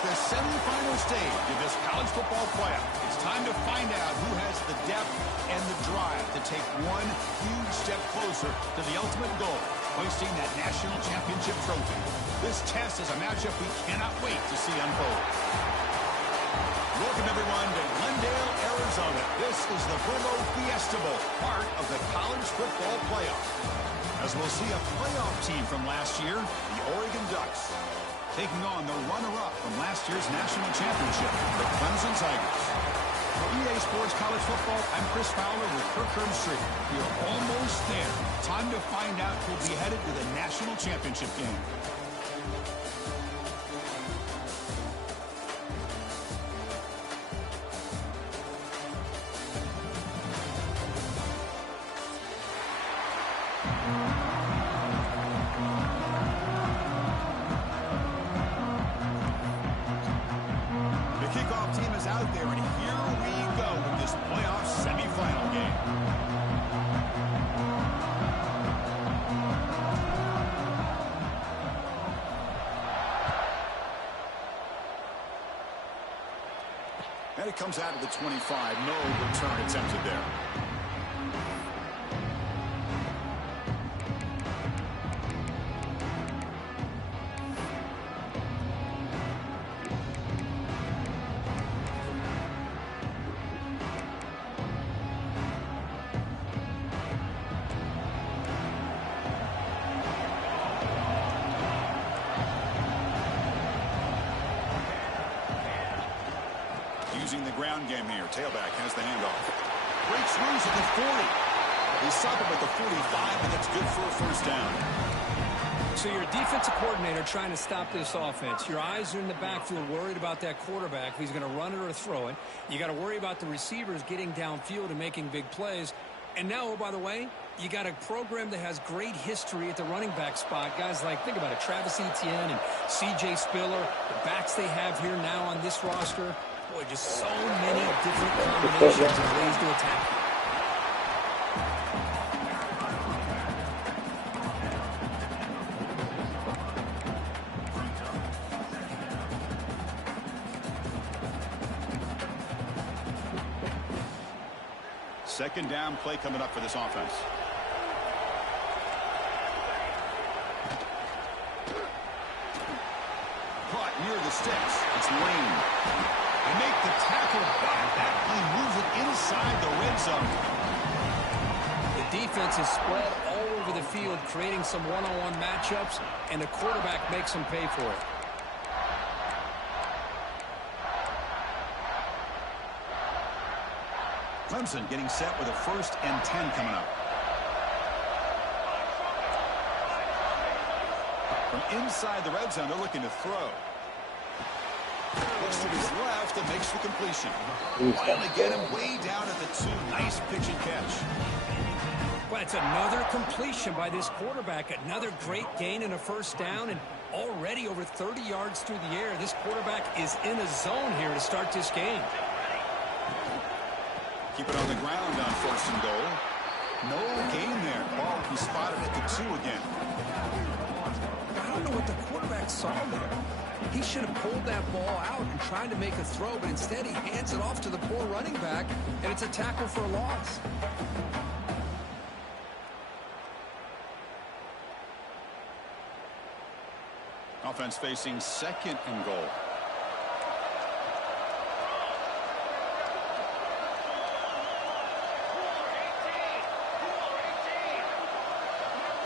It's the semifinal stage of this college football playoff. It's time to find out who has the depth and the drive to take one huge step closer to the ultimate goal, hoisting that national championship trophy. This test is a matchup we cannot wait to see unfold. Welcome, everyone, to Glendale, Arizona. This is the Vrbo Fiesta Bowl, part of the college football playoff. As we'll see a playoff team from last year, the Oregon Ducks, taking on the runner-up from last year's national championship, the Clemson Tigers. For EA Sports College Football, I'm Chris Fowler with Kirk Herbstreit. We're almost there. Time to find out who'll be headed to the national championship game. And it comes out of the 25. No return attempted there. Using the ground game here. Tailback has the handoff. Breaks loose at the 40. They stop him at the 45, and that's good for a first down. So you're a defensive coordinator trying to stop this offense. Your eyes are in the backfield, worried about that quarterback, if he's going to run it or throw it. You got to worry about the receivers getting downfield and making big plays. And now, oh, by the way, you got a program that has great history at the running back spot. Guys like, think about it, Travis Etienne and C.J. Spiller, the backs they have here now on this roster. Boy, just so many different combinations of ways to attack. Second down play coming up for this offense. Caught near the sticks. It's Lane. They make the tackle, but that play moves it inside the red zone. The defense is spread all over the field, creating some one-on-one matchups, and the quarterback makes them pay for it. Clemson getting set with a 1st and 10 coming up. From inside the red zone, they're looking to throw. Looks to his left and makes the completion. Finally get him way down at the 2. Nice pitch and catch. Well, it's another completion by this quarterback. Another great gain and a first down, and already over 30 yards through the air. This quarterback is in a zone here to start this game. Keep it on the ground on 1st and goal. No gain there. Ball he spotted at the 2 again. I don't know what the quarterback saw there. He should have pulled that ball out and tried to make a throw, but instead he hands it off to the poor running back, and it's a tackle for a loss. Offense facing 2nd and goal.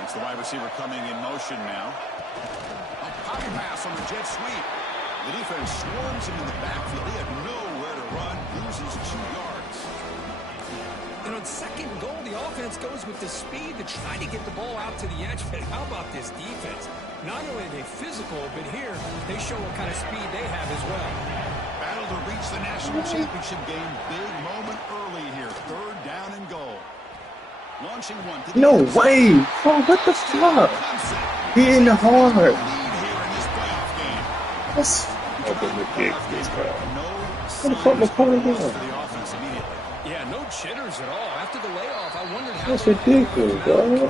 It's the wide receiver coming in motion now. A power pass on the jet sweep. The defense swarms him in the backfield. They have nowhere to run. Loses 2 yards. And on 2nd and goal, the offense goes with the speed to try to get the ball out to the edge. But how about this defense? Not only are they physical, but here they show what kind of speed they have as well. Battle to reach the national championship game. Big moment early here. 3rd down and goal. Launching one. No way! Oh, what the fuck? He in the hard. That's fucking ridiculous, bro. What the fuck was calling down? Yeah, no jitters at all. After the layoff, I wondered how that's ridiculous, bro.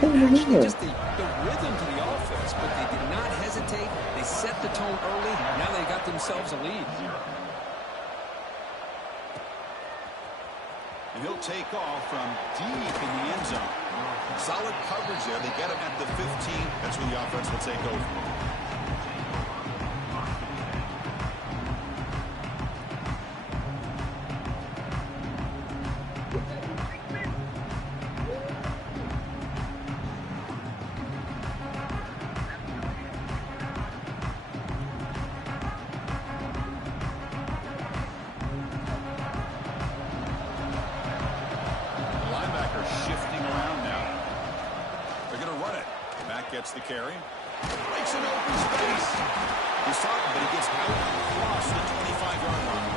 communicated just the rhythm to the offense, but they did not hesitate. They set the tone early. Now they got themselves a lead. And he'll take off from deep in the end zone. Solid coverage there. They get him at the 15. That's when the offense will take over. Gets the carry. Breaks an open space. He saw it, but he gets out across the 25-yard line.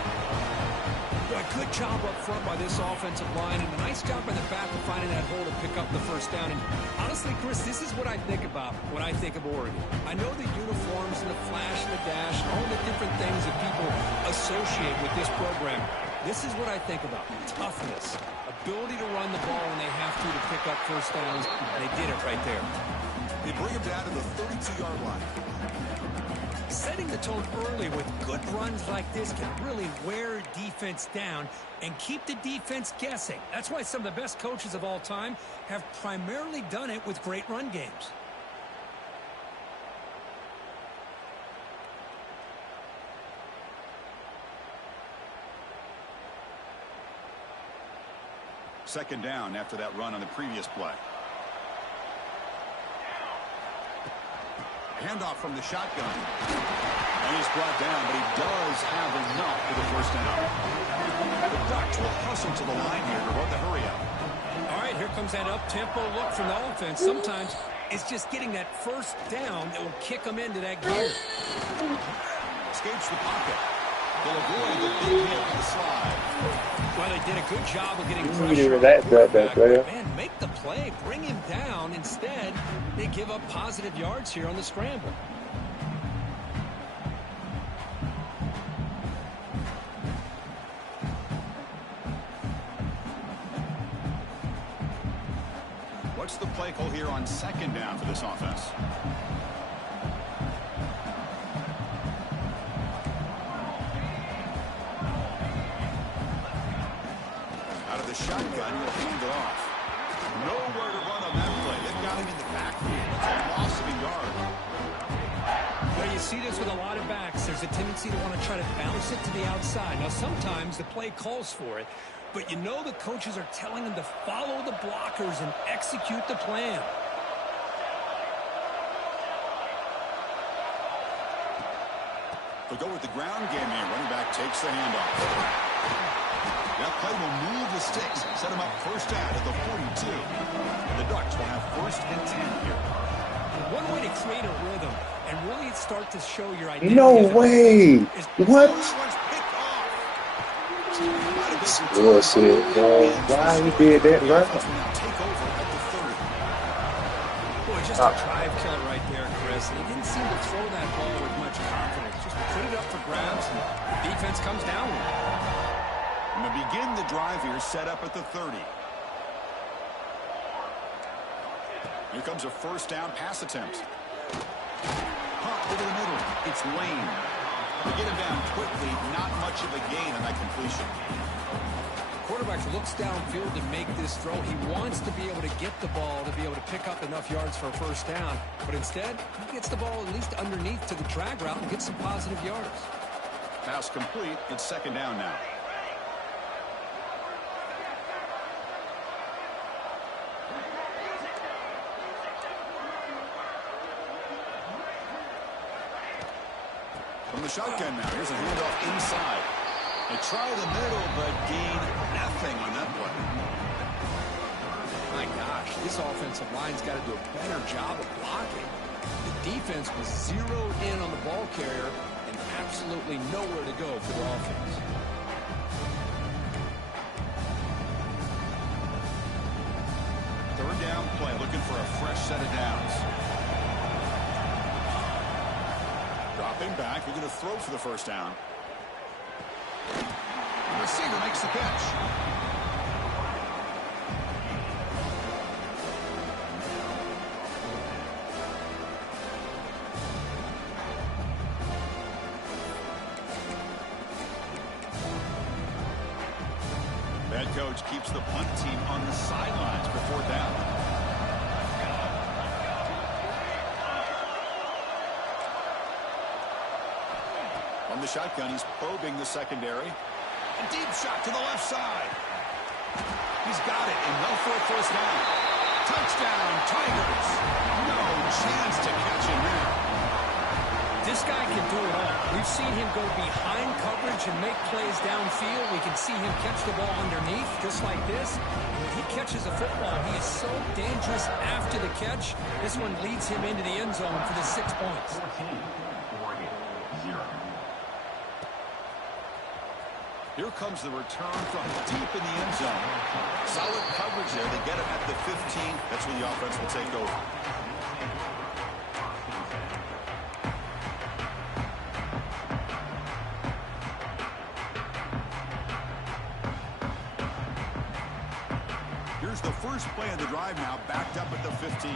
A good job up front by this offensive line, and a nice job by the back of finding that hole to pick up the first down. And honestly, Chris, this is what I think about when I think of Oregon. I know the uniforms and the flash and the dash and all the different things that people associate with this program. This is what I think about. Toughness. Ability to run the ball when they have to pick up first downs, and they did it right there. They bring him down to the 32-yard line. Setting the tone early with good runs like this can really wear defense down and keep the defense guessing. That's why some of the best coaches of all time have primarily done it with great run games. Second down after that run on the previous play. Handoff from the shotgun. And he's brought down, but he does have enough for the first down. The Ducks will hustle to the line here to run the hurry up. All right, here comes that up-tempo look from the offense. Sometimes it's just getting that first down that will kick them into that gear. Escapes the pocket. They'll avoid the big hit on the slide. Well, they did a good job of getting pressure on the quarterback. Man, make the play, bring him down. Instead, they give up positive yards here on the scramble. What's the play call here on second down for this offense? Shotgun, will hand it off. Nowhere to run on that play. They've got him in the backfield. It's a loss of a yard. Well, you see this with a lot of backs. There's a tendency to want to try to bounce it to the outside. Now, sometimes the play calls for it, but you know the coaches are telling them to follow the blockers and execute the plan. They'll go with the ground game here. Running back takes the handoff. That play will move the sticks, set him up first down at the 42. And the Ducks will have first and 10 here. One way to create a rhythm and really start to show your identity. No way! What? Bullshit, bro. Why he did that, right? Take over at the 30. Boy, just a drive killer right there, Chris. He didn't seem to throw that ball with much confidence. Just put it up for grabs, and the defense comes down with it. And to begin the drive here, set up at the 30. Here comes a first down pass attempt. Pop over the middle. It's Lane. They get him down quickly. Not much of a gain on that completion. The quarterback looks downfield to make this throw. He wants to be able to get the ball to be able to pick up enough yards for a first down. But instead, he gets the ball at least underneath to the drag route and gets some positive yards. Pass complete. It's second down now. From the shotgun now. Here's a handoff inside. They try the middle, but gain nothing on that play. My gosh, this offensive line's got to do a better job of blocking. The defense was zeroed in on the ball carrier and absolutely nowhere to go for the offense. Third down play, looking for a fresh set of downs. Dropping back, they're going to throw for the first down. The receiver makes the catch. which keeps the punt team on the sidelines for 4th down. On the shotgun, he's probing the secondary. A deep shot to the left side. He's got it, enough for a 1st down. Touchdown, Tigers. No chance to catch him there. This guy can do it all. We've seen him go behind coverage and make plays downfield. We can see him catch the ball underneath, just like this. When he catches a football, he is so dangerous after the catch. This one leads him into the end zone for the 6 points. 14, Oregon, 0. Here comes the return from deep in the end zone. Solid coverage there. They get it at the 15. That's when the offense will take over. Here's the first play of the drive now, backed up at the 15.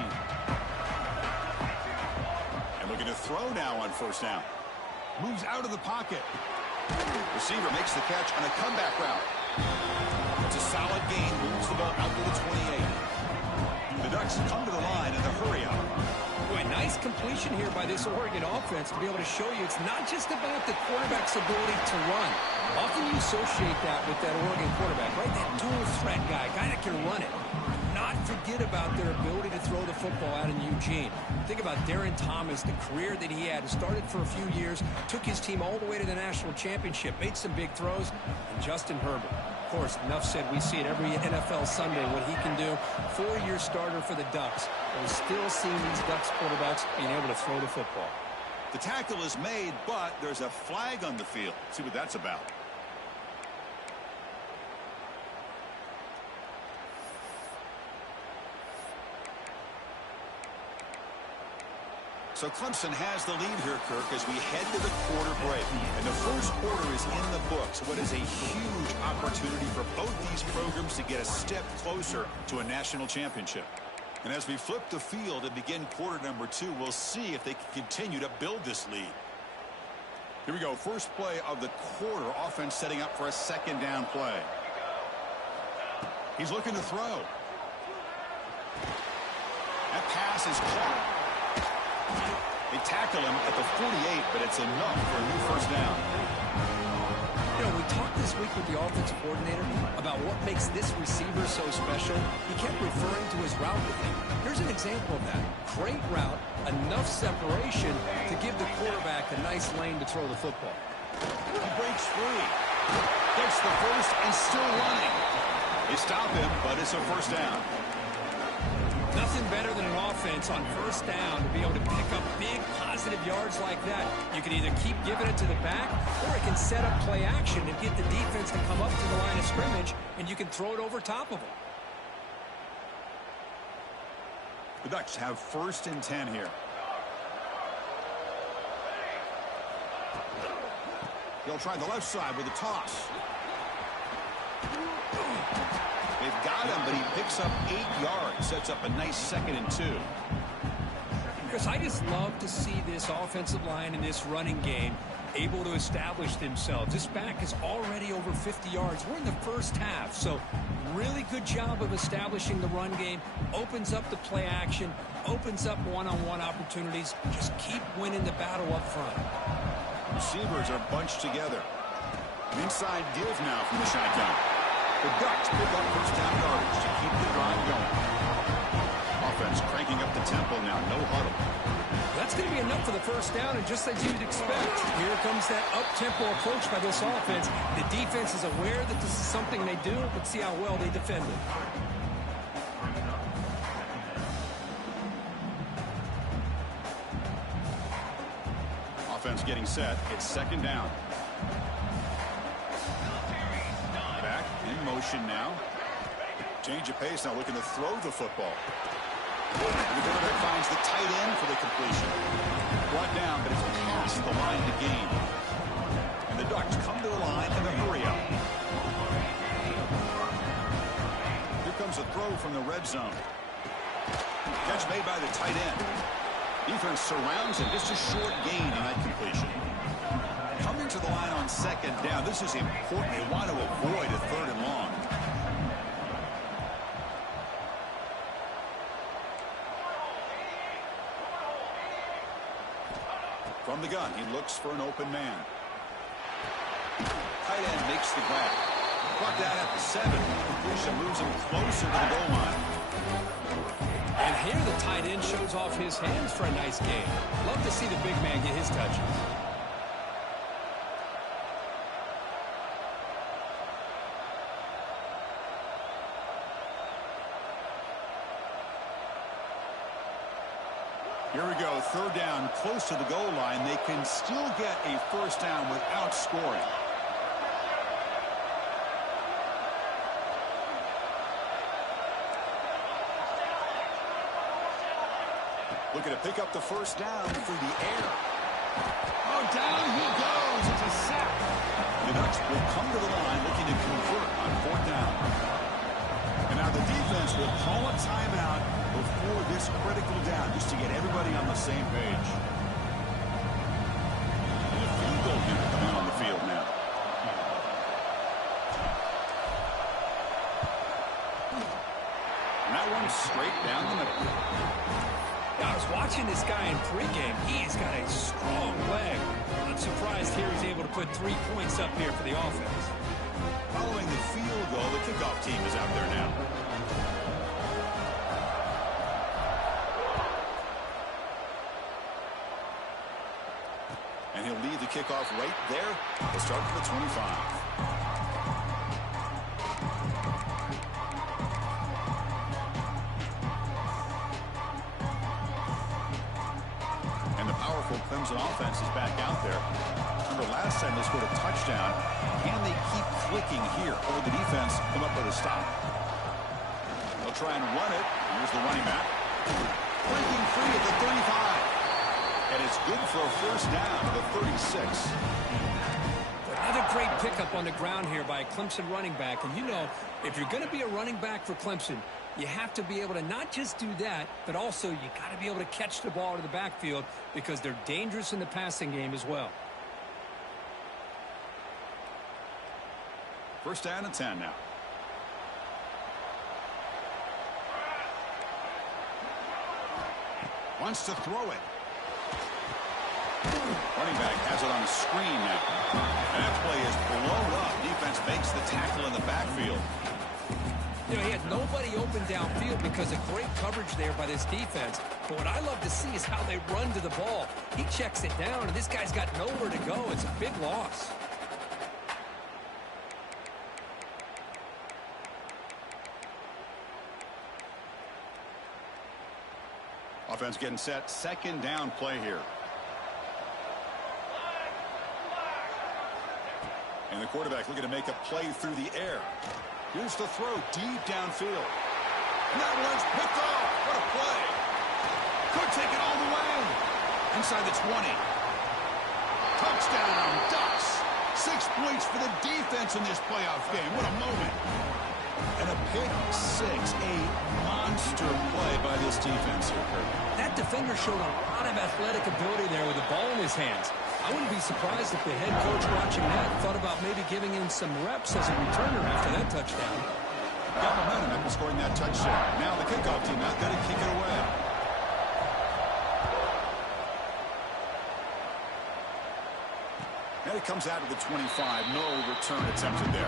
And looking to throw now on 1st down. Moves out of the pocket. Receiver makes the catch on a comeback route. It's a solid gain. Moves the ball out to the 28. The Ducks come to the line in the hurry up. Boy, nice completion here by this Oregon offense to be able to show you it's not just about the quarterback's ability to run. Often you associate that with that Oregon quarterback, right? That dual threat guy that can run it. Not forget about their ability to throw the football out in Eugene. Think about Darren Thomas, the career that he had. Started for a few years, took his team all the way to the national championship, made some big throws, and Justin Herbert. Of course, enough said, we see it every NFL Sunday what he can do. 4-year starter for the Ducks. We're still seeing these Ducks quarterbacks being able to throw the football. The tackle is made, but there's a flag on the field. Let's see what that's about. So Clemson has the lead here, Kirk, as we head to the quarter break. And the first quarter is in the books. What is a huge opportunity for both these programs to get a step closer to a national championship. And as we flip the field and begin quarter number 2, we'll see if they can continue to build this lead. Here we go. First play of the quarter. Offense setting up for a 2nd down play. He's looking to throw. That pass is caught. They tackle him at the 48, but it's enough for a new 1st down. You know, we talked this week with the offensive coordinator about what makes this receiver so special. He kept referring to his route with him. Here's an example of that. Great route, enough separation to give the quarterback a nice lane to throw the football. He breaks free. Gets the first and still running. They stop him, but it's a 1st down. Nothing better than an offense on 1st down to be able to pick up big positive yards like that. You can either keep giving it to the back, or it can set up play action and get the defense to come up to the line of scrimmage, and you can throw it over top of them. The Ducks have 1st and 10 here. They'll try the left side with a toss. They've got him, but he picks up 8 yards. Sets up a nice 2nd and 2. Chris, I just love to see this offensive line in this running game able to establish themselves. This back is already over 50 yards. We're in the first half, so really good job of establishing the run game. Opens up the play action, opens up one-on-one opportunities. Just keep winning the battle up front. Receivers are bunched together. Inside give now from the shotgun. The Ducks pick up 1st down yardage to keep the drive going. Offense cranking up the tempo now. No huddle. That's going to be enough for the 1st down, and just as you'd expect, here comes that up-tempo approach by this offense. The defense is aware that this is something they do, but see how well they defend it. Offense getting set. It's 2nd down. Back in motion now. Change of pace now, looking to throw the football. And the quarterback finds the tight end for the completion. Brought down, but it's past the line to gain. And the Ducks come to the line in the hurry up. Here comes a throw from the red zone. Catch made by the tight end. Defense surrounds him. Just a short gain on that completion. Coming to the line on 2nd down. This is important. They want to avoid a 3rd and long. From the gun, he looks for an open man. Tight end makes the grab. Brought down at the 7. Completion moves him closer to the goal line. And here the tight end shows off his hands for a nice gain. Love to see the big man get his touches. Here we go, third down, close to the goal line. They can still get a first down without scoring. Looking to pick up the first down through the air. Oh, down he goes. It's a sack. The Ducks will come to the line looking to convert on fourth down. And now the defense will call a timeout before this critical down, just to get everybody on the same page. And a field goal here coming on the field now. And that one straight down the middle. I was watching this guy in pregame. He's got a strong leg. I'm surprised here he's able to put 3 points up here for the offense. Following the field goal, the kickoff team is out there now. And he'll lead the kickoff right there. He'll start from the 25. Clemson offense is back out there. Remember last time they scored a touchdown. Can they keep clicking here, or will the defense come up with a stop? They'll try and run it. Here's the running back. Breaking free at the 35. And it's good for a first down at the 36. Another great pickup on the ground here by a Clemson running back. And you know, if you're going to be a running back for Clemson, you have to be able to not just do that, but also you got to be able to catch the ball to the backfield because they're dangerous in the passing game as well. First down and 10 now. Wants to throw it. Running back has it on the screen now. And that play is blown up. Defense makes the tackle in the backfield. You know, he had nobody open downfield because of great coverage there by this defense. But what I love to see is how they run to the ball. He checks it down, and this guy's got nowhere to go. It's a big loss. Offense getting set. Second down play here. And the quarterback looking to make a play through the air. Here's the throw deep downfield. And that one's picked off. What a play. Could take it all the way. Inside the 20. Touchdown, Ducks. 6 points for the defense in this playoff game. What a moment. And a pick six. A monster play by this defense here, Kirk. That defender showed a lot of athletic ability there with the ball in his hands. I wouldn't be surprised if the head coach watching that thought about maybe giving him some reps as a returner after that touchdown. Got momentum after scoring that touchdown. Now the kickoff team out there to kick it away. And it comes out of the 25. No return attempted there.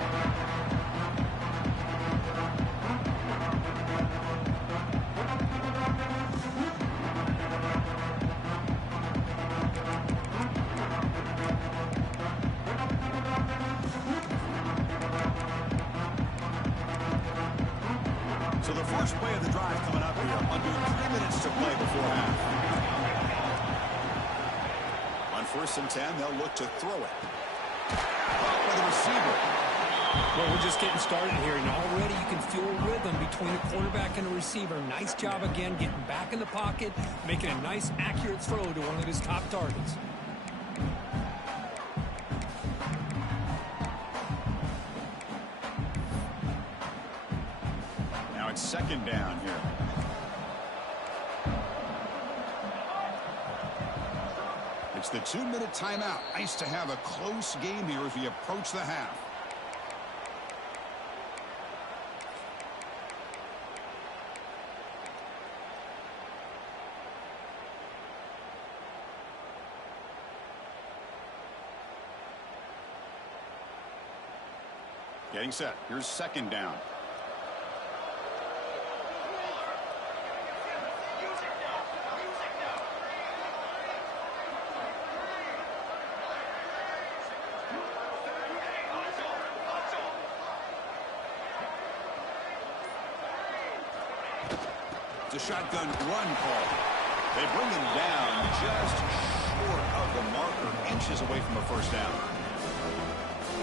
So the first play of the drive coming up here. Under 3 minutes to play before half. On 1st and 10, they'll look to throw it. Caught by the receiver. Well, we're just getting started here, and already you can feel a rhythm between a quarterback and a receiver. Nice job again getting back in the pocket, making a nice, accurate throw to one of his top targets. Now it's second down here. It's the 2-minute timeout. Nice to have a close game here as we approach the half. Getting set. Here's second down. It's a shotgun run call. They bring him down just short of the marker, inches away from a first down.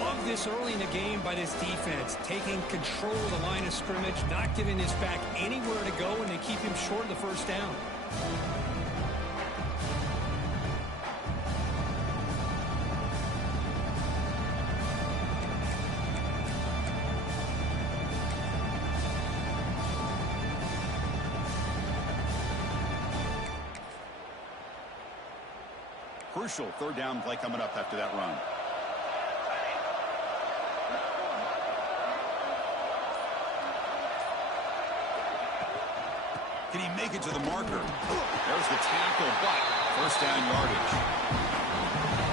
Love this early in the game by this defense, taking control of the line of scrimmage, not giving this back anywhere to go, and they keep him short of the first down. Crucial third down play coming up after that run. Can he make it to the marker? There's the tackle, but first down yardage.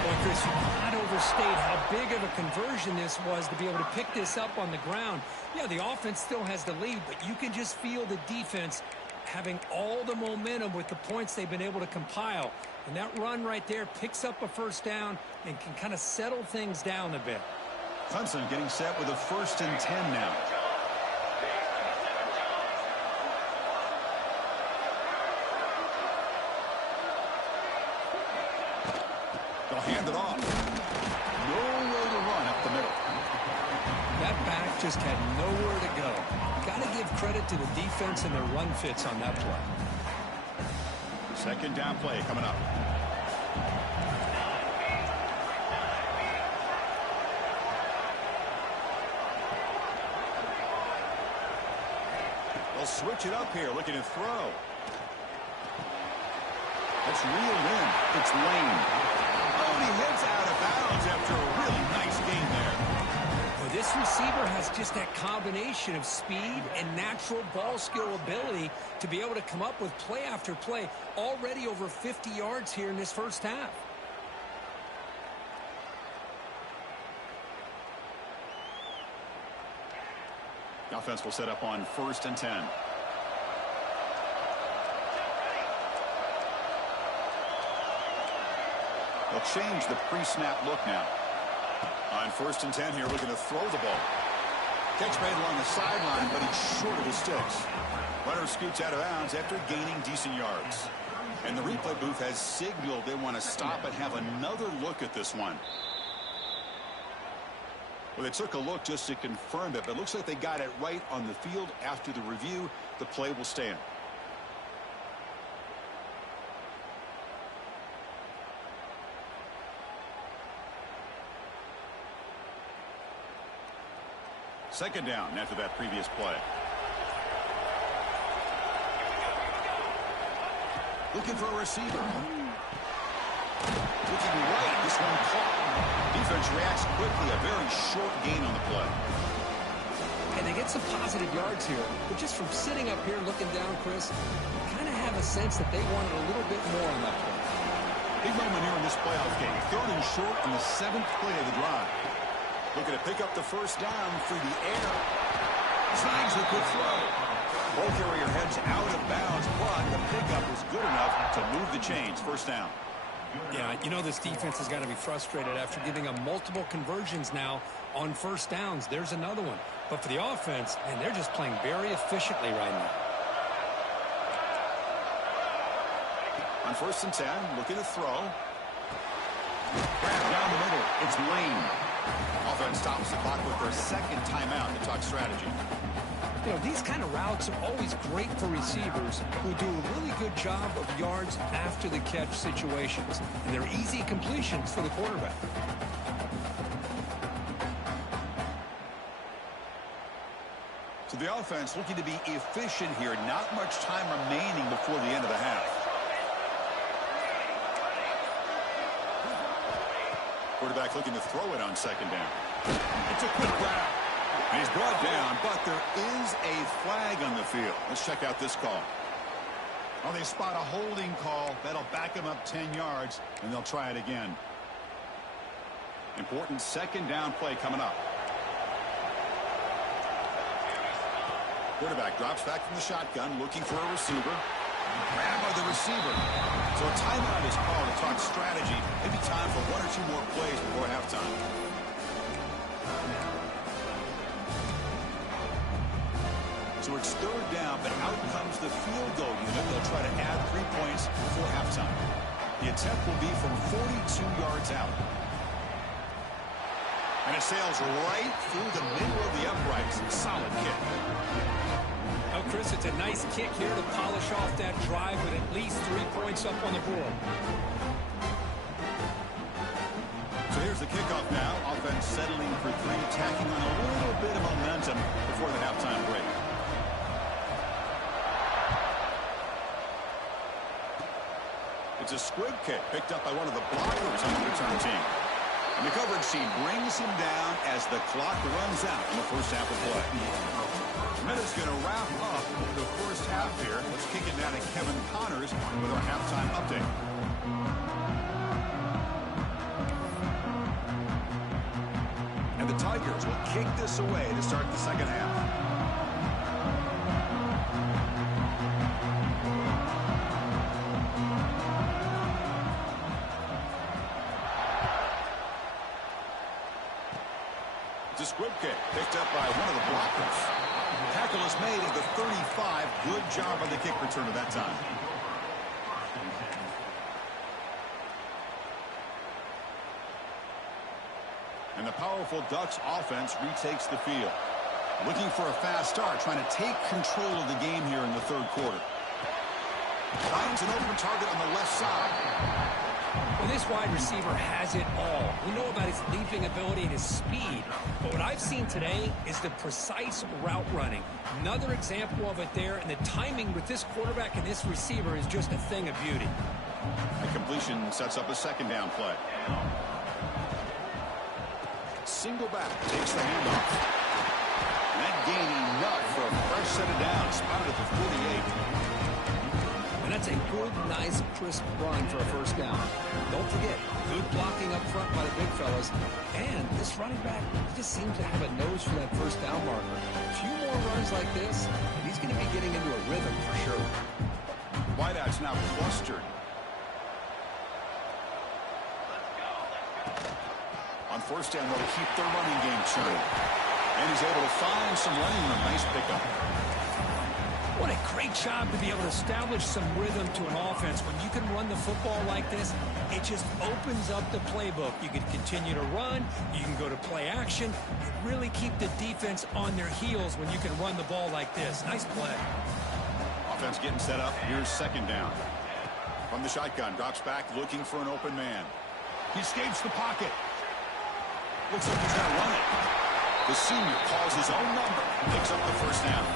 Boy, Chris, you cannot overstate how big of a conversion this was to be able to pick this up on the ground. Yeah, the offense still has the lead, but you can just feel the defense having all the momentum with the points they've been able to compile. And that run right there picks up a first down and can kind of settle things down a bit. Clemson getting set with a 1st and 10 now. They'll hand it off. No way to run up the middle. That back just had nowhere to go. Got to give credit to the defense and their run fits on that play. Second down play coming up. They'll switch it up here, looking to throw. That's reeled in. It's Lane. Oh, and he hits out of bounds after a really nice game there. Well, this receiver has just that combination of speed and natural ball skill ability to be able to come up with play after play. Already over 50 yards here in this first half. The offense will set up on 1st and 10. They'll change the pre-snap look now. On 1st and 10 here, looking to throw the ball. Catch made along the sideline, but he's short of the sticks. Runner scoots out of bounds after gaining decent yards. And the replay booth has signaled they want to stop and have another look at this one. Well, they took a look just to confirm it, but it looks like they got it right on the field. After the review, the play will stand. Second down after that previous play. Looking for a receiver. Looking right. This one caught. Defense reacts quickly. A very short gain on the play. And they get some positive yards here. But just from sitting up here looking down, Chris, you kind of have a sense that they wanted a little bit more on that play. Big moment here in this playoff game. 3rd and short on the 7th play of the drive. Looking to pick up the first down through the air. Snags a good throw. Ball carrier heads out of bounds, but the pickup was good enough to move the chains. First down. Yeah, you know this defense has got to be frustrated after giving them multiple conversions now on first downs. There's another one. But for the offense, man, they're just playing very efficiently right now. On 1st and 10, looking to throw. Down the middle, it's Lane. Offense stops the clock with their 2nd timeout to talk strategy. You know, these kind of routes are always great for receivers who do a really good job of yards after the catch situations. And they're easy completions for the quarterback. So the offense looking to be efficient here. Not much time remaining before the end of the half. Quarterback looking to throw it on 2nd down. It's a quick grab. And he's brought down, but there is a flag on the field. Let's check out this call. Oh, they spot a holding call. That'll back him up 10 yards, and they'll try it again. Important 2nd down play coming up. Quarterback drops back from the shotgun, looking for a receiver. Grabbed by the receiver. So a timeout is called to talk strategy. Maybe time for 1 or 2 more plays before halftime. So it's 3rd down, but out comes the field goal unit. They'll try to add 3 points before halftime. The attempt will be from 42 yards out. And it sails right through the middle of the uprights. Solid kick. Oh, Chris, it's a nice kick here to polish off that drive with at least 3 points up on the board. So here's the kickoff now. Offense settling for 3, tacking on a little bit of momentum before the halftime break. It's a squib kick picked up by one of the blockers on the return team. And the coverage team brings him down as the clock runs out in the first half of play. Minute's going to wrap up the first half here. Let's kick it down to Kevin Connors with our halftime update. And the Tigers will kick this away to start the second half. It's a squib kick picked up by one of the blockers. Tackle is made at the 35. Good job on the kick return at that time. And the powerful Ducks offense retakes the field. Looking for a fast start, trying to take control of the game here in the 3rd quarter. Finds an open target on the left side. Well, this wide receiver has it all. We know about his leaping ability and his speed. But what I've seen today is the precise route running. Another example of it there, and the timing with this quarterback and this receiver is just a thing of beauty. The completion sets up a 2nd down play. Single back, takes the handoff. And that gain enough for a fresh set of downs, spotted at the 48. And that's a good, nice, crisp run for a first down. Don't forget, good blocking up front by the big fellas. And this running back just seems to have a nose for that first down marker. A few more runs like this, and he's going to be getting into a rhythm for sure. Wideouts now clustered. On first down, they'll keep their running game churning. And he's able to find some running room. Nice pickup. What a great job to be able to establish some rhythm to an offense. When you can run the football like this, it just opens up the playbook. You can continue to run. You can go to play action. You really keep the defense on their heels when you can run the ball like this. Nice play. Offense getting set up. Here's 2nd down. From the shotgun, drops back looking for an open man. He escapes the pocket. Looks like he's going to run it. The senior calls his own number and picks up the first down.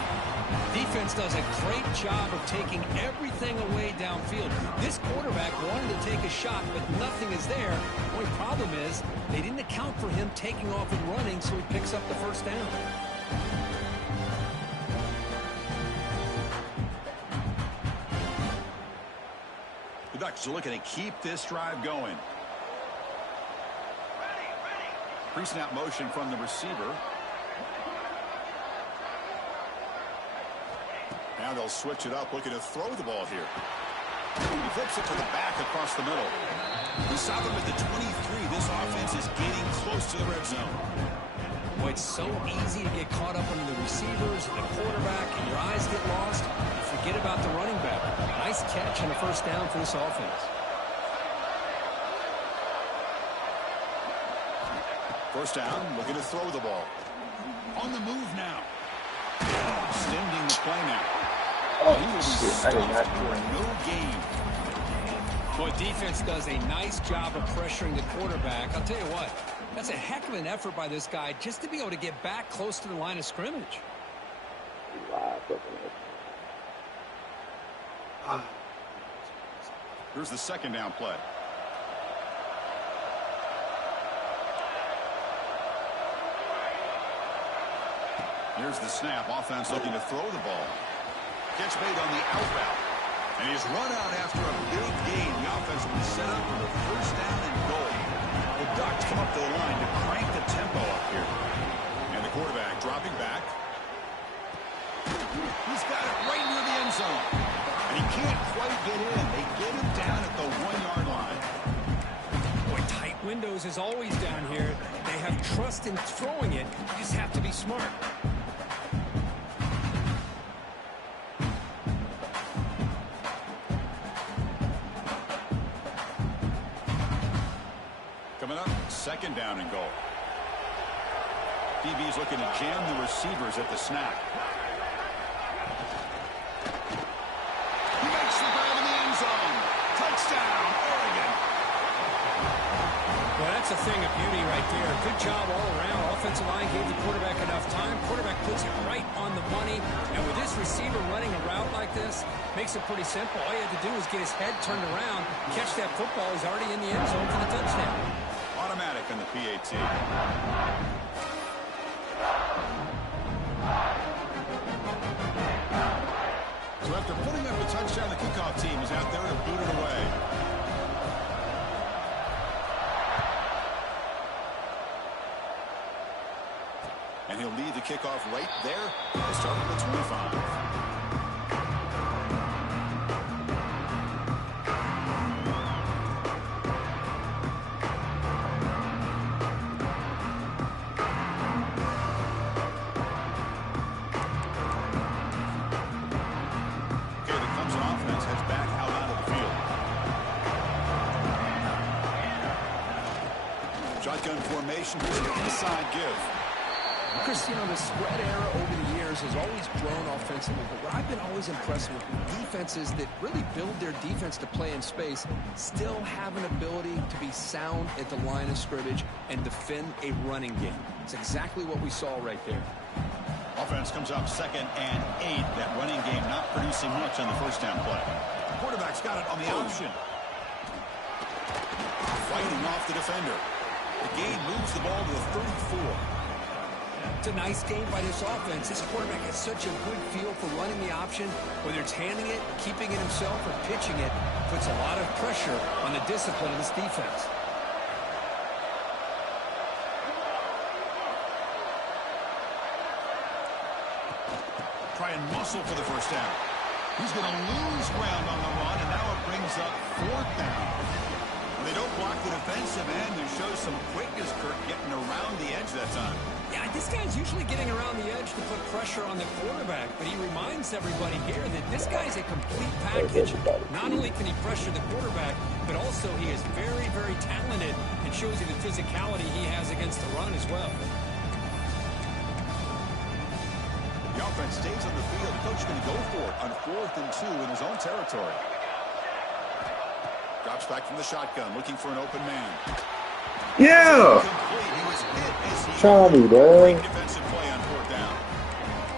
Defense does a great job of taking everything away downfield. This quarterback wanted to take a shot, but nothing is there. The only problem is they didn't account for him taking off and running, so he picks up the first down. The Ducks are looking to keep this drive going. Pre-snap motion from the receiver. Now they'll switch it up, looking to throw the ball here. He flips it to the back across the middle. We saw them at the 23. This offense is getting close to the red zone. Boy, it's so easy to get caught up on the receivers and the quarterback, and your eyes get lost. You forget about the running back. Nice catch and a first down for this offense. First down, looking to throw the ball. On the move now. Extending the play now. Oh, He will be shit. I did not stopped do for it. no gain. Boy, defense does a nice job of pressuring the quarterback. I'll tell you what, that's a heck of an effort by this guy just to be able to get back close to the line of scrimmage. Here's the 2nd down play. Here's the snap. Offense looking to throw the ball. Catch made on the out route. And he's run out after a big gain. The offense will be set up for the first down and goal. The Ducks come up to the line to crank the tempo up here. And the quarterback dropping back. He's got it right near the end zone. And he can't quite get in. They get him down at the 1-yard line. Boy, tight windows is always down here. They have trust in throwing it. You just have to be smart. Coming up, 2nd down and goal. DB's looking to jam the receivers at the snap. He makes the grab in the end zone. Touchdown, Oregon. Well, that's a thing of beauty right there. Good job all around. Offensive line gave the quarterback enough time. Quarterback puts it right on the money. And with this receiver running a route like this, makes it pretty simple. All you have to do is get his head turned around, catch that football. He's already in the end zone for the touchdown. Automatic on the PAT. So after putting up a touchdown, the kickoff team is out there to boot it away. And he'll lead the kickoff right there. He'll start at the 25. Shotgun formation, here's an inside give. Chris, you know, the spread era over the years has always grown offensively, but what I've been always impressed with defenses that really build their defense to play in space still have an ability to be sound at the line of scrimmage and defend a running game. It's exactly what we saw right there. Offense comes up 2nd and 8. That running game not producing much on the first down play. Quarterback's got it on the option. Fighting off the defender. The gain moves the ball to the 34. It's a nice game by this offense. This quarterback has such a good feel for running the option. Whether it's handing it, keeping it himself, or pitching it, puts a lot of pressure on the discipline of this defense. Try and muscle for the first down. He's going to lose ground on the run, and now it brings up 4th down. They don't block the defensive end, who shows some quickness, Kirk, getting around the edge that time. Yeah, this guy's usually getting around the edge to put pressure on the quarterback, but he reminds everybody here that this guy's a complete package. Not only can he pressure the quarterback, but also he is very, very talented and shows you the physicality he has against the run as well. The offense stays on the field. The coach is going to go for it on 4th and 2 in his own territory. Drops back from the shotgun, looking for an open man. Yeah! Charlie, boy. Defensive play on 4th down.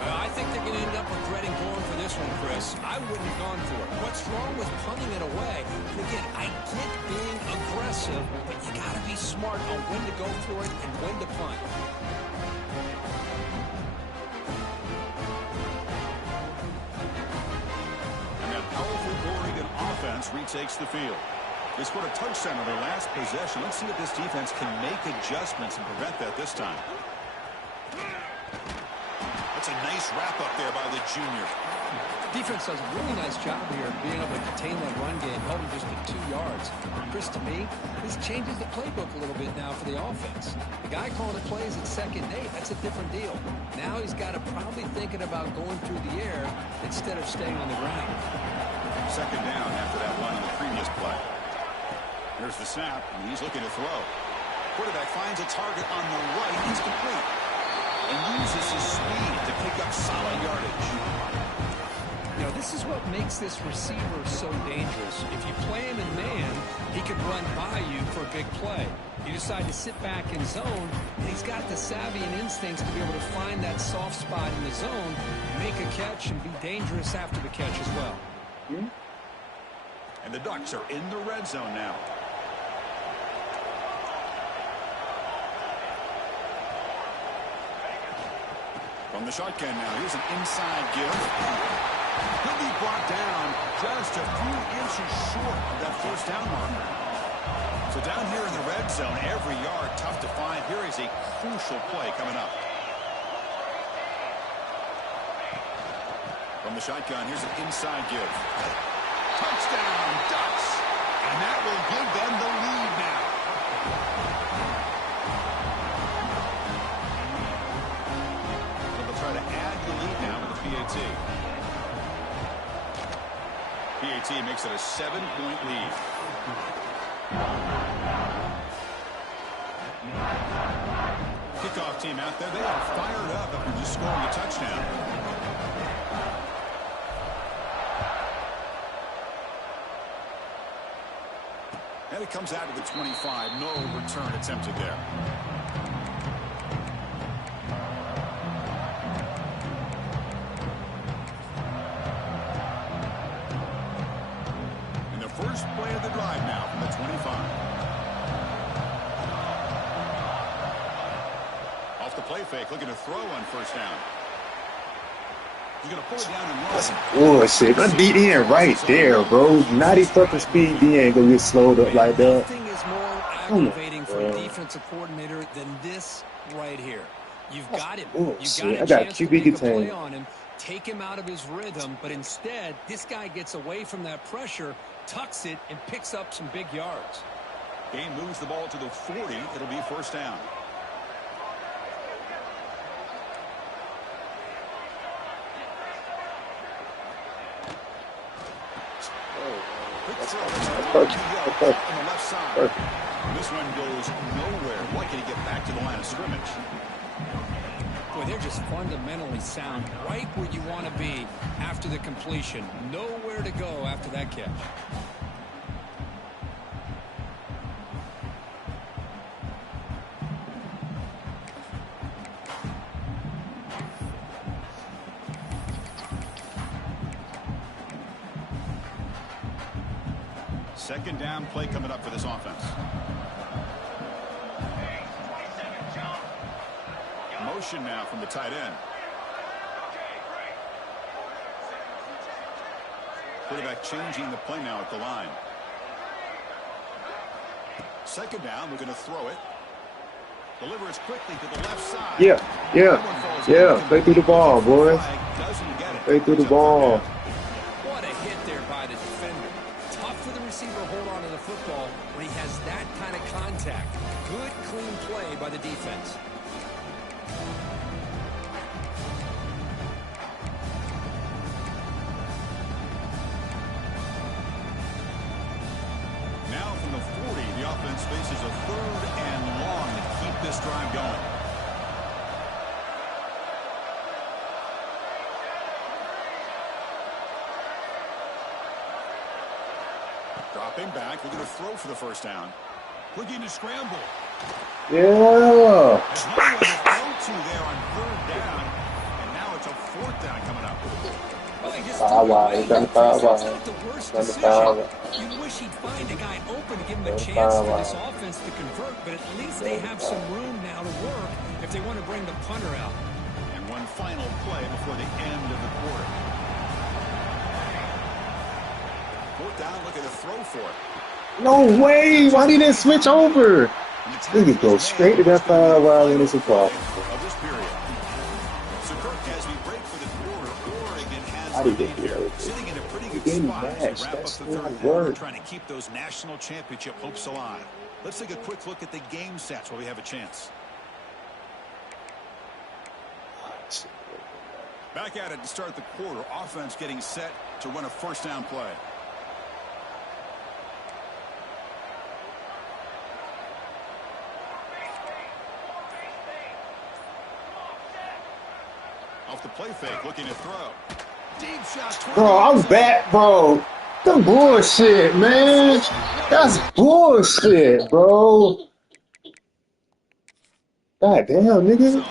I think they're going to end up regretting going for this one, Chris. I wouldn't have gone for it. What's wrong with punting it away? And again, I get being aggressive, but you got to be smart on when to go for it and when to punt. And that powerful Oregon offense retakes the field. They scored a touchdown on their last possession. Let's see if this defense can make adjustments and prevent that this time. That's a nice wrap up there by the junior. Defense does a really nice job here of being able to contain that run game, held him just to 2 yards. Chris, to me, this changes the playbook a little bit now for the offense. The guy calling the plays at 2nd and 8, that's a different deal. Now he's got to probably thinking about going through the air instead of staying on the ground. 2nd down after that run in the previous play. There's the snap, and he's looking to throw. Quarterback finds a target on the right. He's complete. And uses his speed to pick up solid yardage. You know, this is what makes this receiver so dangerous. If you play him in man, he could run by you for a big play. You decide to sit back in zone, and he's got the savvy and instincts to be able to find that soft spot in the zone, make a catch, and be dangerous after the catch as well. And the Ducks are in the red zone now. From the shotgun now, here's an inside give. He'll be brought down just a few inches short of that first down marker. So down here in the red zone, every yard tough to find. Here is a crucial play coming up. From the shotgun, here's an inside give. Touchdown, Ducks. And that will give them the lead now. So they'll try to add the lead now with the PAT. PAT makes it a 7-point lead. Kickoff team out there. They are fired up after just scoring a touchdown. And it comes out to the 25. No return attempted there. And the first play of the drive now from the 25. Off the play fake, looking to throw on first down. He's going to pull it down and run. That's bullshit. That beat in right there, bro. 90 fucking speed D ain't gonna get slowed up like that. Nothing is more aggravating for a defensive coordinator than this right here. You've got him. You've got a chance to make a play on him, take him out of his rhythm, but instead, this guy gets away from that pressure, tucks it, and picks up some big yards. Game moves the ball to the 40. It'll be first down. Perfect. On the left side. This one goes nowhere. Lucky to get back to the line of scrimmage. Boy, they're just fundamentally sound, right where you want to be after the completion. Nowhere to go after that catch. Second down play coming up for this offense. Motion now from the tight end. Quarterback changing the play now at the line. Second down, we're going to throw it. Delivers quickly to the left side. Yeah. Play through the ball, boys. Play through the ball. What a hit there by the defender. Tough for the receiver to hold on to the football when he has that kind of contact. Good, clean play by the defense. Now from the 40, the offense faces a third and long to keep this drive going. Dropping back, we're going to throw for the first down. Looking to scramble. Yeah. There's no one to throw to there on third down, and now it's a fourth down coming up. Well, he just Done That's foul. not the worst Done decision. foul. You wish he'd find a guy open to give him a chance for this offense to convert, but at least they have some room now to work if they want to bring the punter out. And one final play before the end of the quarter. Fourth down, looking to throw for it. No way. Why didn't they switch over? We could go straight to that foul while in this ball. Of this period. So Kirk, as we break for the quarter, Oregon has How the did they lead do here, that? sitting in a pretty good Getting spot as matched. we wrap up That's the not third quarter, word. trying to keep those national championship hopes alive. Let's take a quick look at the game stats while we have a chance. Back at it to start the quarter. Offense getting set to run a first down play. Off the play fake, looking to throw. Deep shot. Bro, I'm back, bro. Some bullshit, man. That's bullshit, bro. God damn, nigga.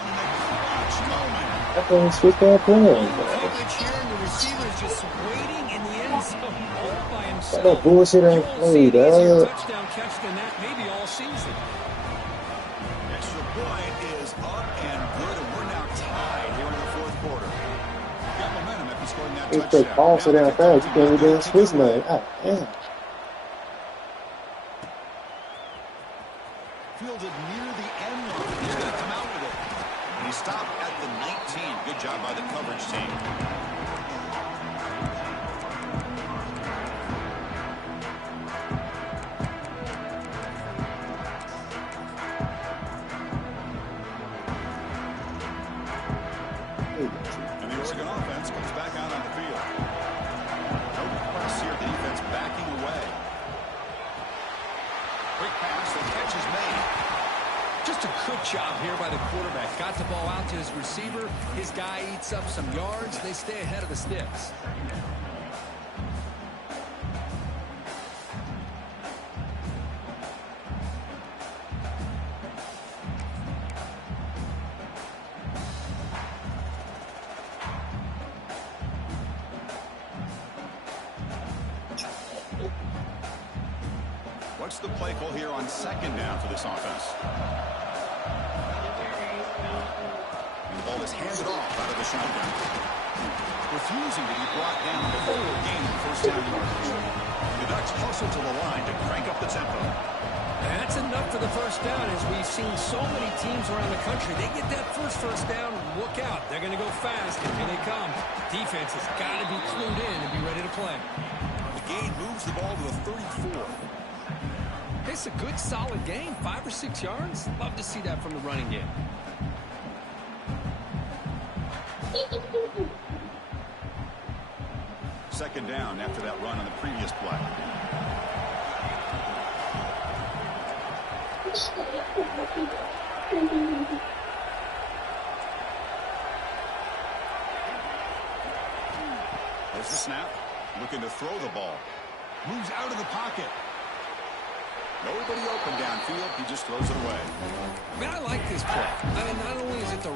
I can't switch that play. Coverage here, and the receiver's just waiting in the end zone all by himself. That bullshit ain't You won't see played, an easier dog. touchdown catch than that maybe all season. Extra point is up and good, and we're now tied here in the fourth quarter. Got momentum after scoring that It's touchdown. the ball so damn fast. You can't even switch nothing. God damn. Fielded near the end line. He's going to come out with it. And he stopped at the 19. Good job by the coverage team. job here by the quarterback. Got the ball out to his receiver. His guy eats up some yards. They stay ahead of the sticks. What's the play call here on second down for this offense? The ball is handed off out of the shotgun. Refusing to be brought down before gaining first down yardage. The Ducks hustle to the line to crank up the tempo. And that's enough for the first down, as we've seen so many teams around the country. They get that first down, look out. They're going to go fast, and here they come. Defense has got to be clued in and be ready to play. The gain moves the ball to the 34. It's a good, solid game, 5 or 6 yards. Love to see that from the running game. Second down after that run on the previous play. There's the snap. Looking to throw the ball. Moves out of the pocket. Nobody open downfield. He just throws it away. Man, I like this play. I mean, not only is it the...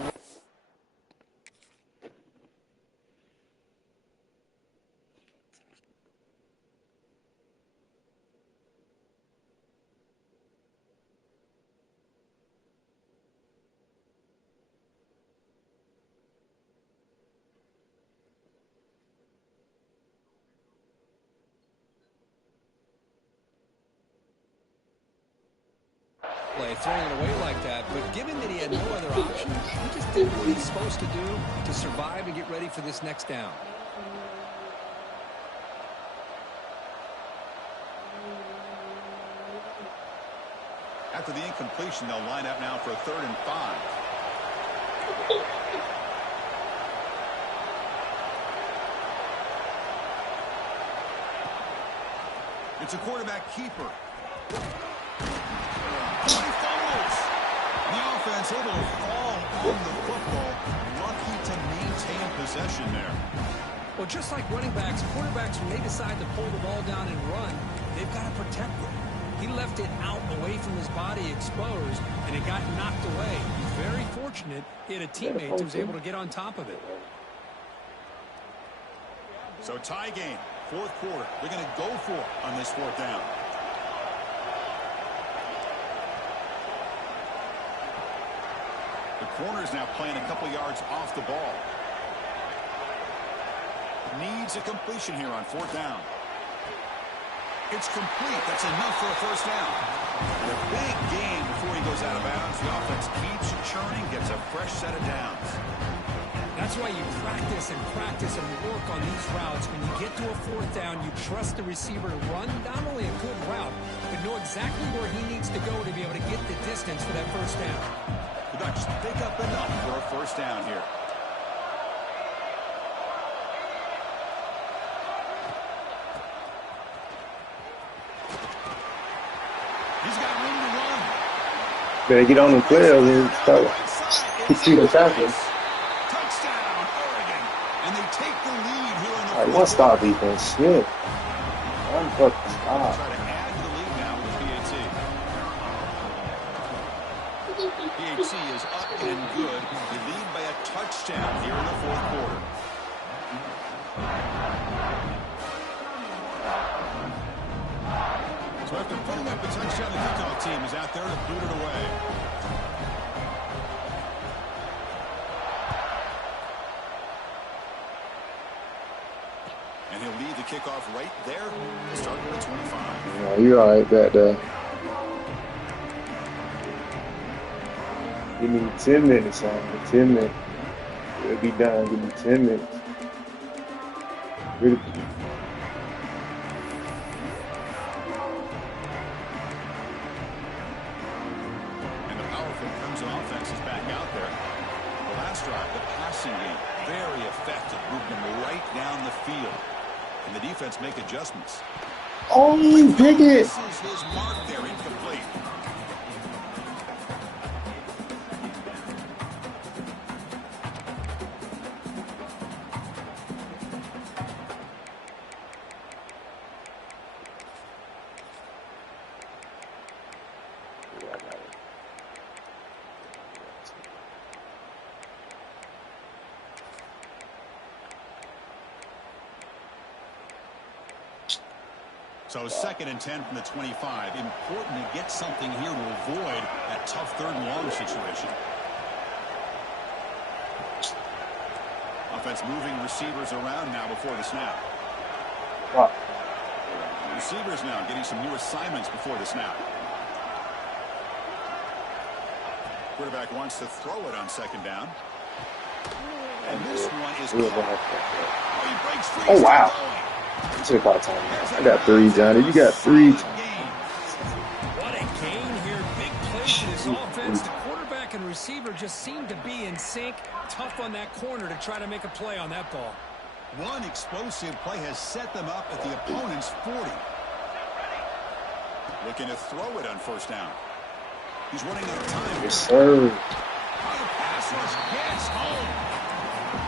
play, throwing it away like that, but given that he had no other option, he just did what he's supposed to do to survive and get ready for this next down. After the incompletion, they'll line up now for a 3rd and 5. It's a quarterback keeper. He fumbles. The offense able to fall on the football. Lucky to maintain possession there. Well, just like running backs, quarterbacks, when they decide to pull the ball down and run, they've got to protect it. He left it out away from his body exposed, and it got knocked away. He's very fortunate he had a teammate who was able to get on top of it. So tie game, 4th quarter. They're going to go for it on this 4th down. The corner is now playing a couple yards off the ball. Needs a completion here on 4th down. It's complete. That's enough for a first down. And a big gain before he goes out of bounds. The offense keeps churning, gets a fresh set of downs. That's why you practice and work on these routes. When you get to a 4th down, you trust the receiver to run not only a good route, but know exactly where he needs to go to be able to get the distance for that first down. The Ducks pick up enough for a first down here. He's got room to run. Better get on the players and start keep the tackle. Touchdown, Oregon. And they take the lead here in the All right, one stop defense. Yeah. One fucking stop. Try to add to the lead now with PAT. PAT is up and good. They lead by a touchdown here in the 4th quarter. So after putting up a touchdown, the kickoff team is out there to boot it away. And he'll lead the kickoff right there to start with the 25. Yeah, you're all right back there. Give me 10 minutes, son. 10 minutes. It'll be done. Give me 10 minutes. Really. And the powerful Crimson offense is back out there. The last drive, the passing game, very effective, moving them right down the field. And the defense make adjustments. Only pick it. This is his mark there, incomplete. So 2nd and 10 from the 25. Important to get something here to avoid that tough 3rd and long situation. Offense moving receivers around now before the snap. Wow. Receivers now getting some new assignments before the snap. Quarterback wants to throw it on 2nd down. And this one is caught. Oh, he breaks free. Oh, wow. Took our time. I got 3, Johnny. You got 3. What a gain here. Big play for this offense. The quarterback and receiver just seem to be in sync. Tough on that corner to try to make a play on that ball. One explosive play has set them up at the opponent's 40. Looking to throw it on 1st down. He's running out of time. Yes, sir. The pass rush gets home.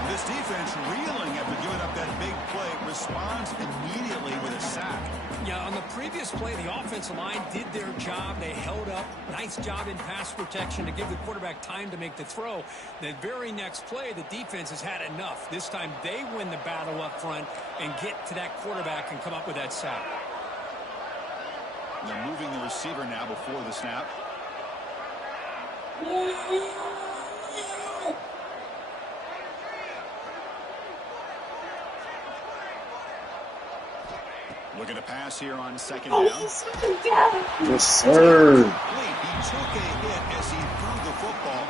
This defense reeling after giving up that big play responds immediately with a sack. Yeah, on the previous play, the offensive line did their job. They held up. Nice job in pass protection to give the quarterback time to make the throw. The very next play, the defense has had enough. This time they win the battle up front and get to that quarterback and come up with that sack. They're moving the receiver now before the snap. Looking to pass here on 2nd down. Yes, sir. He took a hit as he threw the football.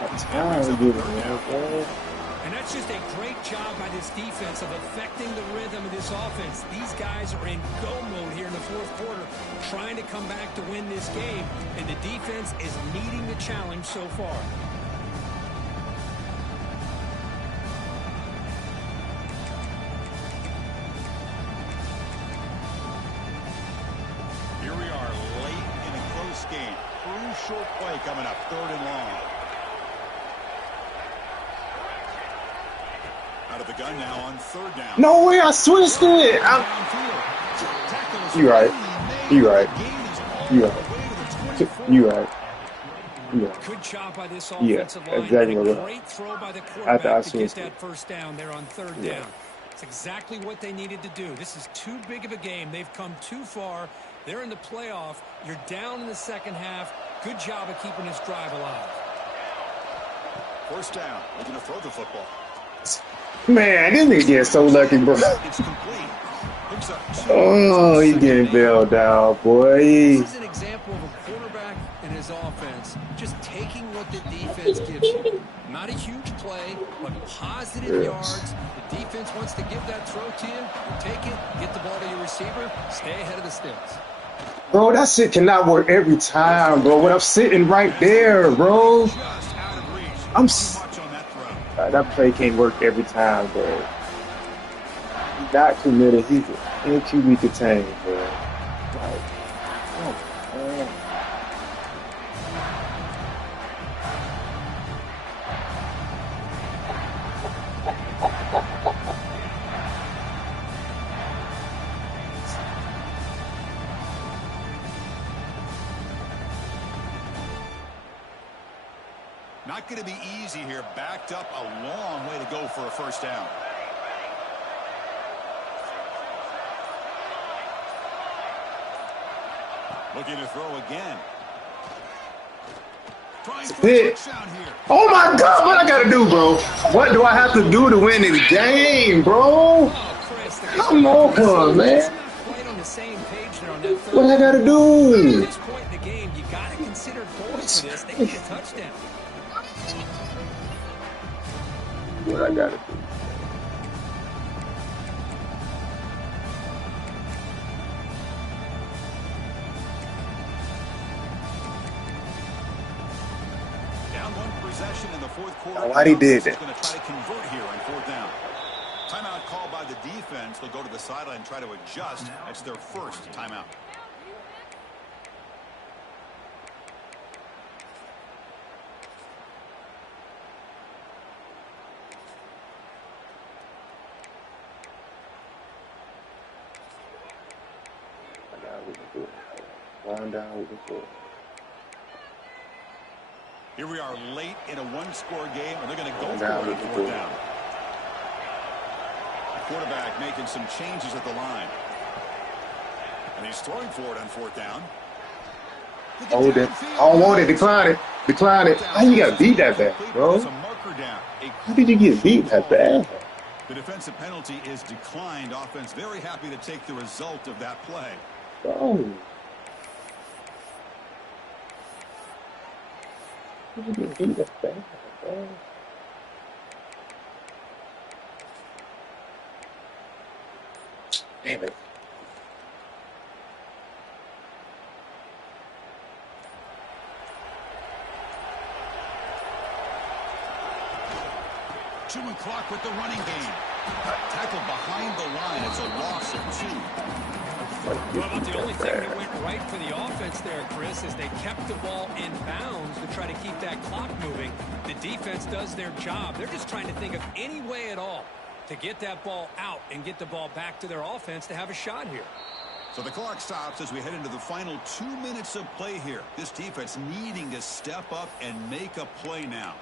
And that's just a great job by this defense of affecting the rhythm of this offense. These guys are in go mode here in the 4th quarter, trying to come back to win this game, and the defense is meeting the challenge so far. Here we are late in a close game. Crucial play coming up, 3rd and long. Out of the gun now on 3rd down. No way, I switched it. You right. You right. You right. You right. Yeah. Good job by this offensive line. Exactly And a right. great throw by the quarterback to get that it. 1st down there on 3rd down. It's exactly what they needed to do. This is too big of a game. They've come too far. They're in the playoff. You're down in the 2nd half. Good job of keeping this drive alive. 1st down. Looking to throw the football. Man, this nigga getting so lucky, bro. It's complete. Picks up 2. Oh, he getting bailed out, boy. This is an example of a quarterback and his offense just taking what the defense gives you. Not a huge play, but positive yards. The defense wants to give that throw to you. You take it, get the ball to your receiver, stay ahead of the sticks. Bro, that shit cannot work every time, bro. When I'm sitting right there, bro. Just out of reach. Too much on that throw. That play can't work every time, bro. He's not committed. He's in QB contained, bro. Like, oh, man. Not going to be easy here. Backed up a long way to go for a 1st down. Looking to throw again. Trying for a touchdown here. Oh my God, what I gotta do, bro? What do I have to do to win this game, bro? Come on, man. What I gotta do? At this point in the game, you got to consider going for this. They need a touchdown. What I gotta do? Down 1 possession in the 4th quarter. Why he did that? Going to try to convert here on 4th down. Timeout called by the defense. They'll go to the sideline and try to adjust. That's their 1st timeout. Here we are late in a 1-score game, and they're going to go for it on 4th down. Quarterback making some changes at the line. And he's throwing for it on 4th down. Hold it. I don't want it. Decline it. Decline it. How you got beat that bad, bro? How did you get beat that bad? The defensive penalty is declined. Offense very happy to take the result of that play. Bro. How did you get beat that bad, bro? Damn it. Chewing clock with the running game. Tackled behind the line. It's a loss of 2. Well, about the only thing that went right for the offense there, Chris, is they kept the ball in bounds to try to keep that clock moving. The defense does their job. They're just trying to think of any way at all to get that ball out and get the ball back to their offense to have a shot here. So the clock stops as we head into the final 2 minutes of play here. This defense needing to step up and make a play now.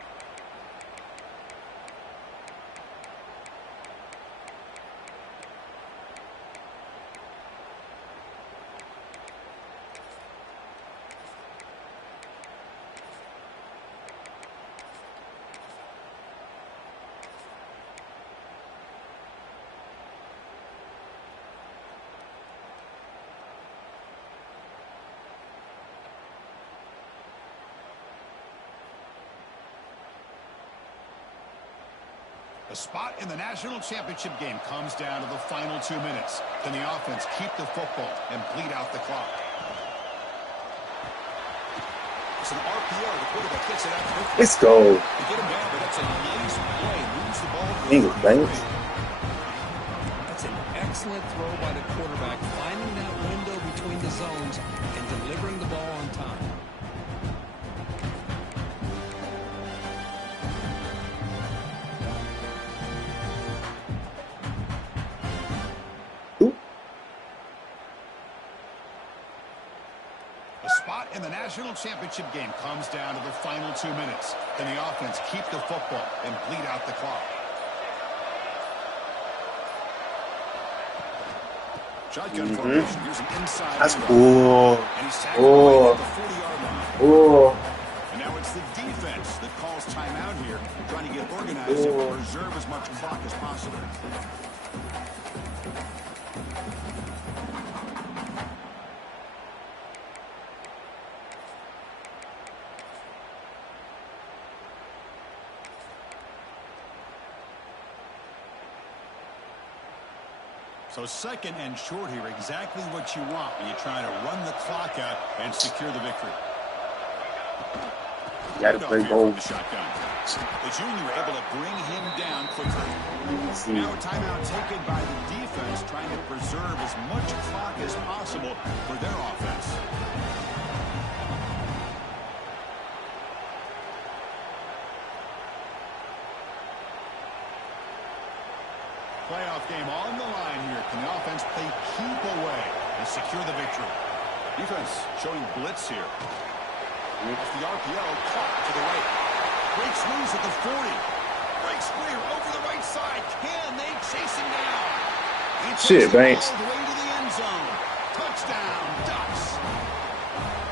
The spot in the national championship game comes down to the final 2 minutes. Can the offense keep the football and bleed out the clock? It's an RPO. The quarterback gets it out. Let's go. They get him down, but that's a nice play. Moves the ball. Thanks. That's an excellent throw by the quarterback, finding that window between the zones and delivering the ball on time. In the national championship game comes down to the final 2 minutes. Can the offense keep the football and bleed out the clock? Shotgun formation. Here's an inside. That's cool. And he's tackled at the 40-yard line. Oh. And now it's the defense that calls timeout here, trying to get organized and preserve as much clock as possible. So 2nd and short here, exactly what you want when you try to run the clock out and secure the victory. You got to play both. The shotgun. The junior able to bring him down quickly. Now a timeout taken by the defense, trying to preserve as much clock as possible for their offense. Playoff game on the line here. Can the offense play keep away and secure the victory? Defense showing blitz here. Off the RPO, caught to the right. Breaks loose at the 40. Breaks clear over the right side. Can they chase him down? Shit, Banks. All the way to the end zone. Touchdown, Ducks.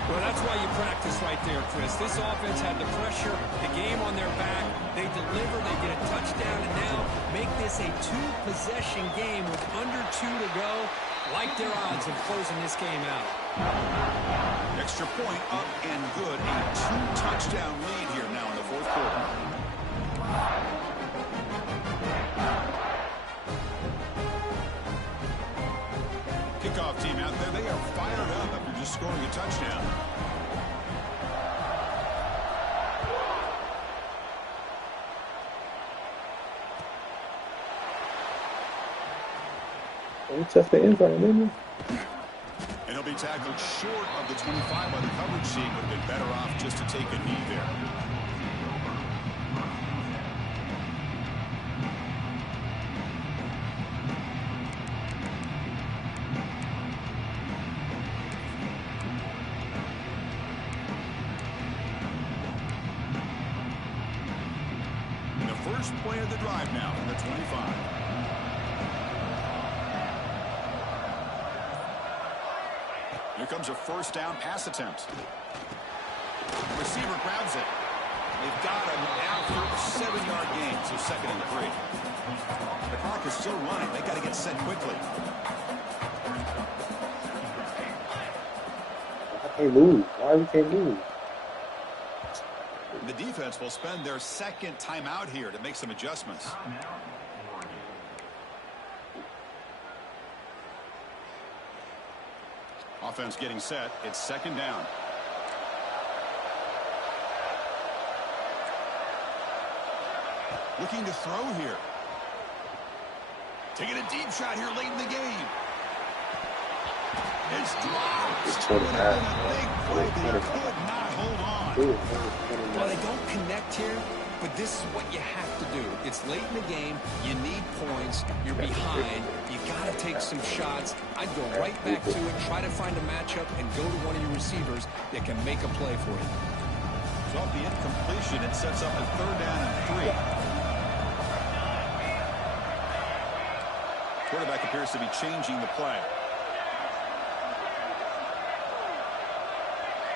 Well, that's why you practice right there, Chris. This offense had the pressure, the game on their back. They deliver, they get a touchdown, and now make this a 2-possession game with under 2 to go. Like their odds of closing this game out. Extra point up and good. A 2-touchdown lead here now in the 4th quarter. Kickoff team out there, they are fired up after just scoring a touchdown. We touched the end zone, didn't we? And he'll be tackled short of the 25 by the coverage team. Would have been better off just to take a knee there. And the first play of the drive now from the 25. Here comes a first down pass attempt. The receiver grabs it. They've got him now for a 7-yard gain, so 2nd and 3. The clock is still running. They got to get set quickly. I can't move. Why we can't move? The defense will spend their 2nd timeout here to make some adjustments. Offense getting set. It's 2nd down. Looking to throw here. Taking a deep shot here late in the game. It's dropped. It's 29. Big play. They could not hold on. Well, they don't connect here, but this is what you have to do. It's late in the game. You need points. You're behind. You got to take some shots. I'd go right back to it, try to find a matchup, and go to one of your receivers that can make a play for you. So off the incompletion, it sets up a 3rd down and 3. Quarterback appears to be changing the play.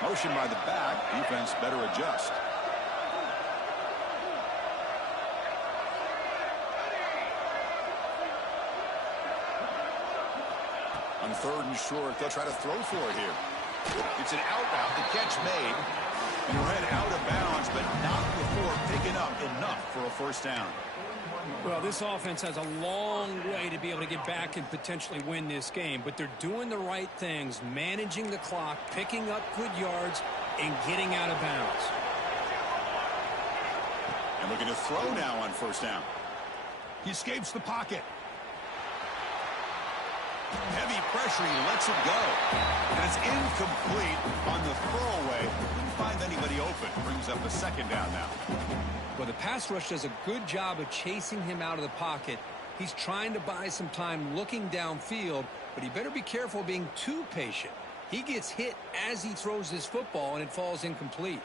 Motion by the back. Defense better adjust. On 3rd and short, they'll try to throw for it here. It's an out route. The catch made. And ran out of bounds, but not before picking up enough for a 1st down. Well, this offense has a long way to be able to get back and potentially win this game, but they're doing the right things, managing the clock, picking up good yards, and getting out of bounds. And looking to throw now on 1st down. He escapes the pocket. Heavy pressure, he lets it go. And it's incomplete on the throwaway. Couldn't find anybody open. Brings up a 2nd down now. Well, the pass rush does a good job of chasing him out of the pocket. He's trying to buy some time looking downfield, but he better be careful being too patient. He gets hit as he throws his football, and it falls incomplete.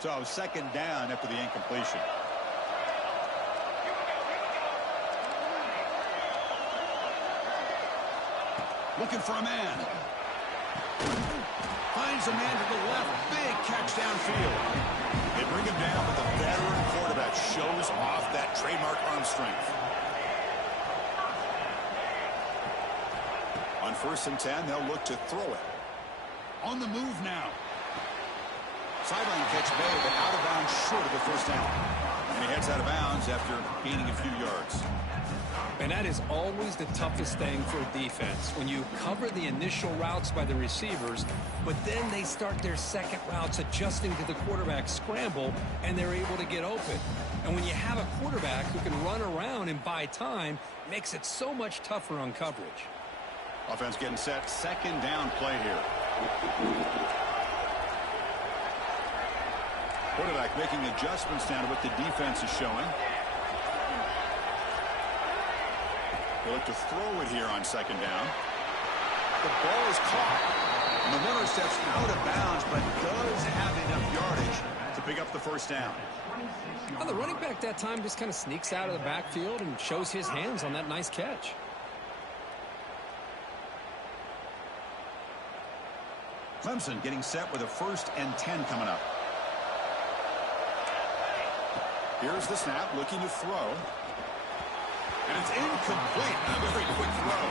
So 2nd down after the incompletion. Looking for a man. Finds a man to the left. Big catch downfield. They bring him down, but the veteran quarterback shows off that trademark arm strength. On 1st and 10, they'll look to throw it. On the move now. Sideline catch made, but out of bounds short of the 1st down. And he heads out of bounds after gaining a few yards. And that is always the toughest thing for a defense, when you cover the initial routes by the receivers, but then they start their 2nd routes adjusting to the quarterback scramble, and they're able to get open. And when you have a quarterback who can run around and buy time, it makes it so much tougher on coverage. Offense getting set. 2nd down play here. Quarterback making adjustments now to what the defense is showing. They look to throw it here on 2nd down. The ball is caught. And the runner steps out of bounds, but does have enough yardage to pick up the 1st down. Well, the running back that time just kind of sneaks out of the backfield and shows his hands on that nice catch. Clemson getting set with a 1st and 10 coming up. Here's the snap, looking to throw. And it's incomplete. A very quick throw.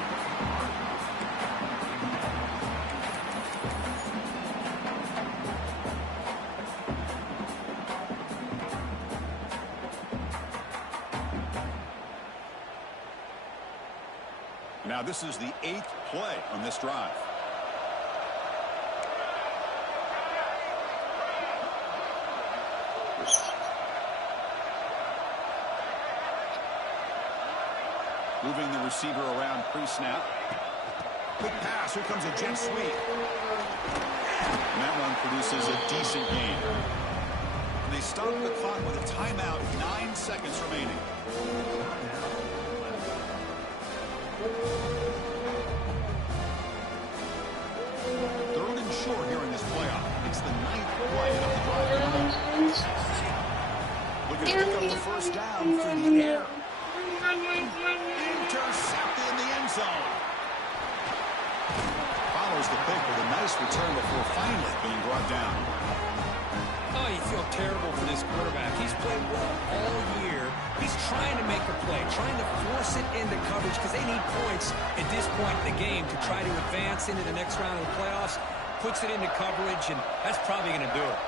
Now this is the 8th play on this drive. Moving the receiver around pre-snap. Quick pass. Here comes a jet sweep. And that one produces a decent gain. And they stop the clock with a timeout. 9 seconds remaining. Third and short here in this playoff. It's the 9th play of the drive. Looking to pick up the 1st down through the air. Intercepted in the end zone. Follows There's the pick with a nice return before finally being brought down. Oh, you feel terrible for this quarterback. He's played well all year. He's trying to make a play, trying to force it into coverage because they need points at this point in the game to try to advance into the next round of the playoffs. Puts it into coverage, and that's probably going to do it.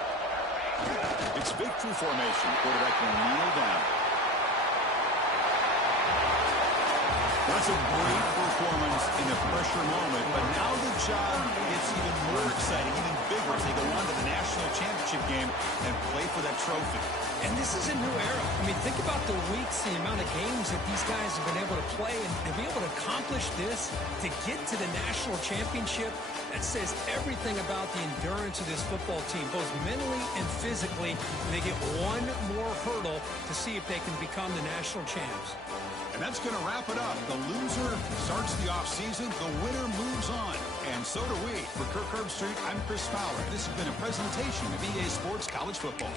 It's victory formation. Quarterback will kneel down. That's a great performance in a pressure moment, but now the job gets even more exciting, even bigger as they go on to the national championship game and play for that trophy. And this is a new era. I mean, think about the weeks, the amount of games that these guys have been able to play, and to be able to accomplish this, to get to the national championship, that says everything about the endurance of this football team, both mentally and physically. They get one more hurdle to see if they can become the national champs. And that's going to wrap it up. The loser starts the offseason. The winner moves on. And so do we. For Kirk Herbstreit, I'm Chris Fowler. This has been a presentation of EA Sports College Football.